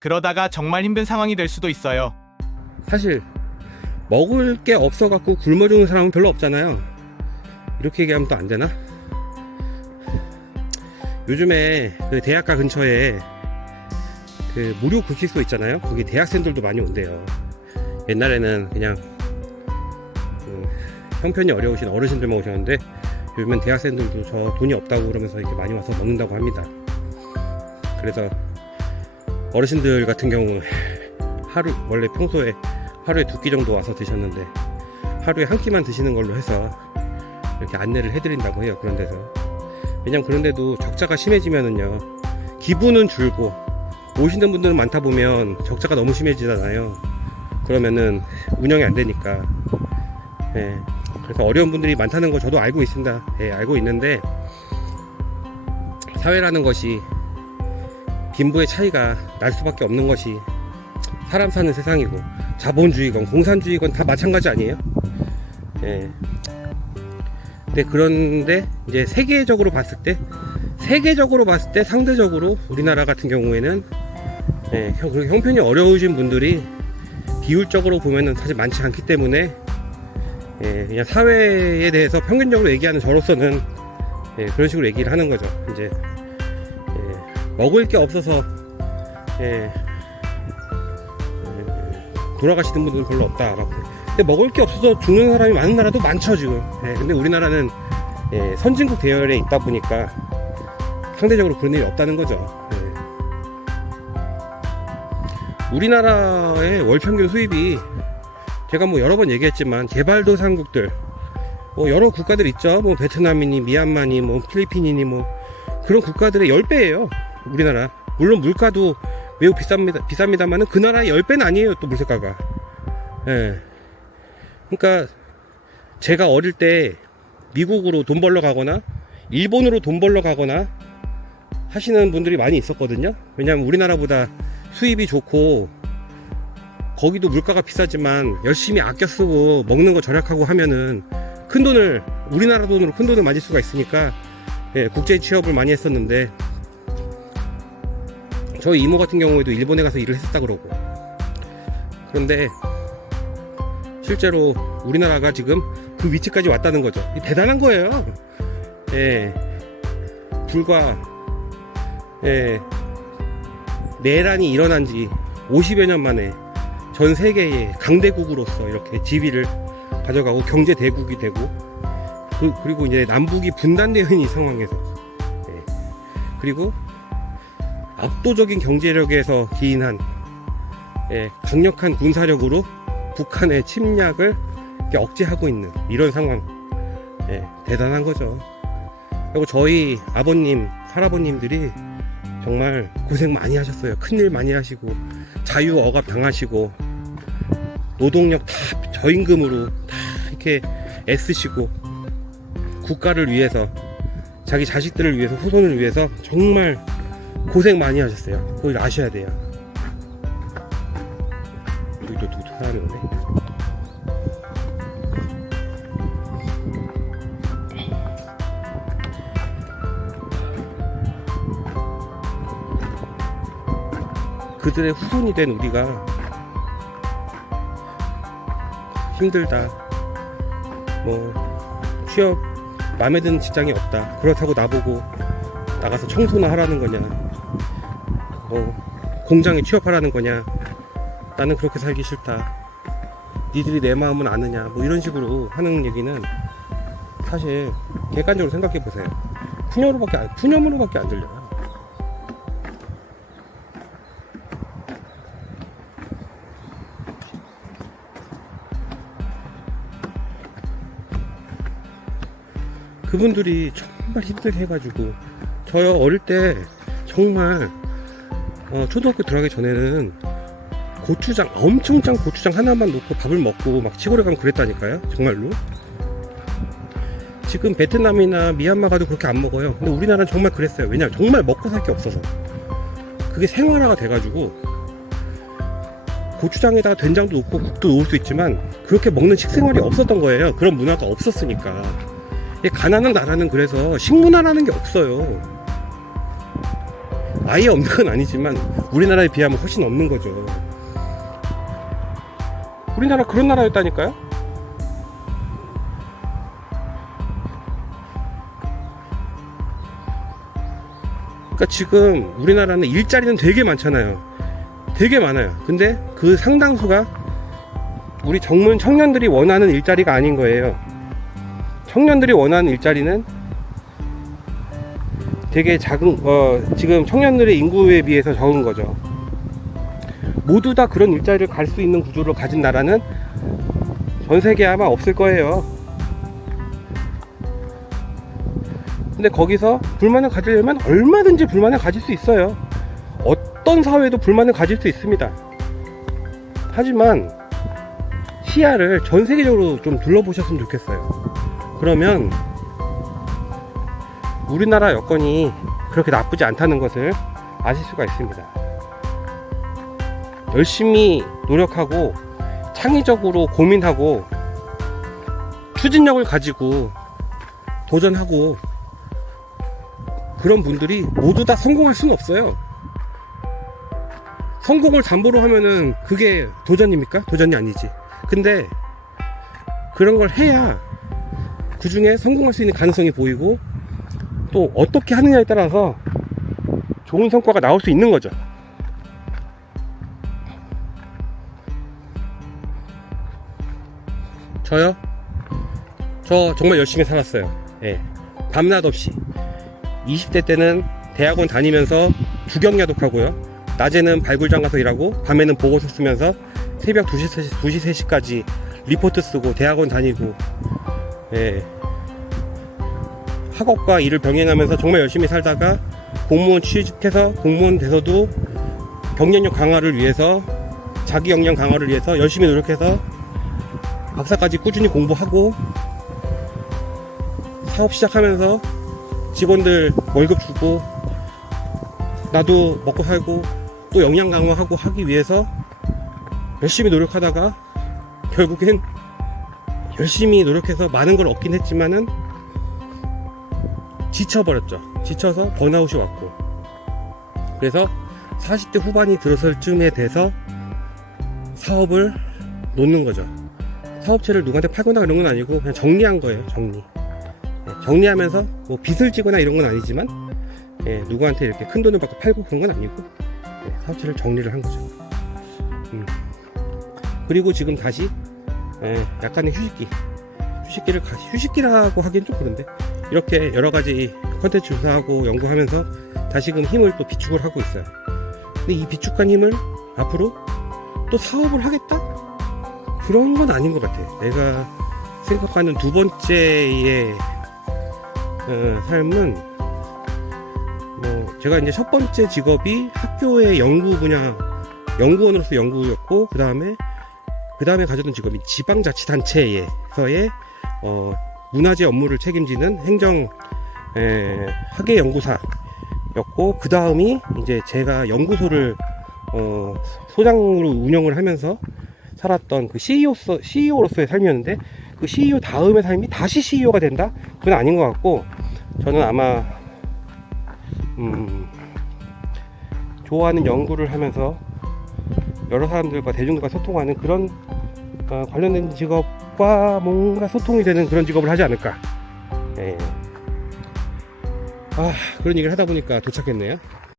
그러다가 정말 힘든 상황이 될 수도 있어요. 사실 먹을 게 없어갖고 굶어 죽는 사람은 별로 없잖아요. 이렇게 얘기하면 또 안 되나? 요즘에 그 대학가 근처에 그 무료 급식소 있잖아요. 거기 대학생들도 많이 온대요. 옛날에는 그냥 형편이 어려우신 어르신들만 오셨는데 요즘엔 대학생들도 저 돈이 없다고 그러면서 이렇게 많이 와서 먹는다고 합니다. 그래서 어르신들 같은 경우 하루 원래 평소에 하루에 2끼 정도 와서 드셨는데 하루에 1끼만 드시는 걸로 해서 이렇게 안내를 해드린다고 해요. 그런 데서. 왜냐면 그런 데도 적자가 심해지면은요 기분은 줄고 오시는 분들은 많다 보면 적자가 너무 심해지잖아요. 그러면은 운영이 안 되니까. 예. 그래서 어려운 분들이 많다는 거 저도 알고 있습니다. 예, 알고 있는데 사회라는 것이 빈부의 차이가 날 수밖에 없는 것이 사람 사는 세상이고 자본주의건 공산주의건 다 마찬가지 아니에요? 예. 근데 그런데 이제 세계적으로 봤을 때 상대적으로 우리나라 같은 경우에는 예, 형편이 어려우신 분들이 비율적으로 보면은 사실 많지 않기 때문에 예, 그냥 사회에 대해서 평균적으로 얘기하는 저로서는 예, 그런 식으로 얘기를 하는 거죠. 이제 예, 먹을 게 없어서 예, 돌아가시는 분들은 별로 없다. 근데 먹을 게 없어서 죽는 사람이 많은 나라도 많죠 지금. 예, 근데 우리나라는 예, 선진국 대열에 있다 보니까 상대적으로 그런 일이 없다는 거죠. 예. 우리나라의 월 평균 수입이 제가 뭐 여러 번 얘기했지만 개발도상국들 뭐 여러 국가들 있죠. 뭐 베트남이니 미얀마니 뭐 필리핀이니 뭐 그런 국가들의 10배예요 우리나라. 물론 물가도 매우 비쌉니다만은 그 나라의 10배는 아니에요 또 물세가가. 예. 그러니까 제가 어릴 때 미국으로 돈 벌러 가거나 일본으로 돈 벌러 가거나 하시는 분들이 많이 있었거든요. 왜냐하면 우리나라보다 수입이 좋고 거기도 물가가 비싸지만 열심히 아껴 쓰고 먹는 거 절약하고 하면은 큰 돈을 우리나라 돈으로 큰 돈을 맞을 수가 있으니까 예, 국제 취업을 많이 했었는데 저희 이모 같은 경우에도 일본에 가서 일을 했었다 그러고. 그런데 실제로 우리나라가 지금 그 위치까지 왔다는 거죠. 대단한 거예요. 예, 불과 예, 내란이 일어난 지 50여 년 만에 전 세계의 강대국으로서 이렇게 지위를 가져가고 경제 대국이 되고 그리고 이제 남북이 분단되어 있는 이 상황에서 예, 그리고 압도적인 경제력에서 기인한 예, 강력한 군사력으로 북한의 침략을 억제하고 있는 이런 상황. 예, 대단한 거죠. 그리고 저희 아버님, 할아버님들이 정말 고생 많이 하셨어요. 큰일 많이 하시고 자유 억압 당하시고 노동력 다 저임금으로 다 이렇게 애쓰시고 국가를 위해서 자기 자식들을 위해서 후손을 위해서 정말 고생 많이 하셨어요. 그걸 아셔야 돼요. 여기도 두 사람이 오네. 그들의 후손이 된 우리가 힘들다, 뭐 취업 마음에 드는 직장이 없다, 그렇다고 나보고 나가서 청소나 하라는 거냐, 공장에 취업하라는 거냐, 나는 그렇게 살기 싫다, 니들이 내 마음은 아느냐, 뭐 이런 식으로 하는 얘기는 사실 객관적으로 생각해 보세요. 푸념으로밖에 안 들려요. 그분들이 정말 힘들게 해가지고 저요 어릴 때 정말 초등학교 들어가기 전에는 고추장, 엄청 짠 고추장 하나만 넣고 밥을 먹고 막 시골에 가면 그랬다니까요. 정말로. 지금 베트남이나 미얀마 가도 그렇게 안 먹어요. 근데 우리나라는 정말 그랬어요. 왜냐면 정말 먹고 살 게 없어서. 그게 생활화가 돼가지고 고추장에다가 된장도 넣고 국도 넣을 수 있지만 그렇게 먹는 식생활이 없었던 거예요. 그런 문화가 없었으니까. 가난한 나라는 그래서 식문화라는 게 없어요. 아예 없는 건 아니지만 우리나라에 비하면 훨씬 없는 거죠. 우리나라 그런 나라였다니까요. 그러니까 지금 우리나라는 일자리는 되게 많잖아요. 되게 많아요. 근데 그 상당수가 우리 젊은 청년들이 원하는 일자리가 아닌 거예요. 청년들이 원하는 일자리는 되게 작은, 지금 청년들의 인구에 비해서 적은 거죠. 모두 다 그런 일자리를 갈 수 있는 구조를 가진 나라는 전 세계에 아마 없을 거예요. 근데 거기서 불만을 가지려면 얼마든지 불만을 가질 수 있어요. 어떤 사회도 불만을 가질 수 있습니다. 하지만 시야를 전 세계적으로 좀 둘러보셨으면 좋겠어요. 그러면 우리나라 여건이 그렇게 나쁘지 않다는 것을 아실 수가 있습니다. 열심히 노력하고 창의적으로 고민하고 추진력을 가지고 도전하고 그런 분들이 모두 다 성공할 수는 없어요. 성공을 담보로 하면은 그게 도전입니까? 도전이 아니지. 근데 그런 걸 해야 그 중에 성공할 수 있는 가능성이 보이고 또 어떻게 하느냐에 따라서 좋은 성과가 나올 수 있는 거죠. 저요? 저 정말 열심히 살았어요. 예. 밤낮 없이 20대 때는 대학원 다니면서 주경야독 하고요. 낮에는 발굴장 가서 일하고 밤에는 보고서 쓰면서 새벽 2시, 3시까지 리포트 쓰고 대학원 다니고, 예. 학업과 일을 병행하면서 정말 열심히 살다가 공무원 취직해서 공무원 돼서도 경쟁력 강화를 위해서, 자기 역량 강화를 위해서 열심히 노력해서 박사까지 꾸준히 공부하고 사업 시작하면서 직원들 월급 주고 나도 먹고 살고 또 역량 강화하고 하기 위해서 열심히 노력하다가 결국엔 열심히 노력해서 많은 걸 얻긴 했지만은 지쳐버렸죠. 지쳐서 번아웃이 왔고, 그래서 40대 후반이 들어설 쯤에 돼서 사업을 놓는 거죠. 사업체를 누구한테 팔거나 이런 건 아니고 그냥 정리한 거예요. 정리하면서 뭐 빚을 지거나 이런 건 아니지만, 예, 누구한테 이렇게 큰 돈을 받고 팔고 그런 건 아니고, 예, 사업체를 정리를 한 거죠. 그리고 지금 다시, 예, 약간의 휴식기라고 하기엔 좀 그런데 이렇게 여러 가지 컨텐츠 조사하고 연구하면서 다시금 힘을 또 비축을 하고 있어요. 근데 이 비축한 힘을 앞으로 또 사업을 하겠다? 그런 건 아닌 것 같아. 내가 생각하는 두 번째의 삶은, 뭐 제가 이제 첫 번째 직업이 학교의 연구 분야 연구원으로서 연구였고, 그 다음에 가졌던 직업이 지방자치단체에서의 문화재 업무를 책임지는 행정 학예연구사였고, 그 다음이 이제 제가 연구소를 소장으로 운영을 하면서 살았던 그 CEO로서의 삶이었는데, 그 CEO 다음의 삶이 다시 CEO가 된다? 그건 아닌 것 같고, 저는 아마 좋아하는 연구를 하면서 여러 사람들과 대중들과 소통하는 그런 관련된 직업과 뭔가 소통이 되는 그런 직업을 하지 않을까. 예. 그런 얘기를 하다 보니까 도착했네요.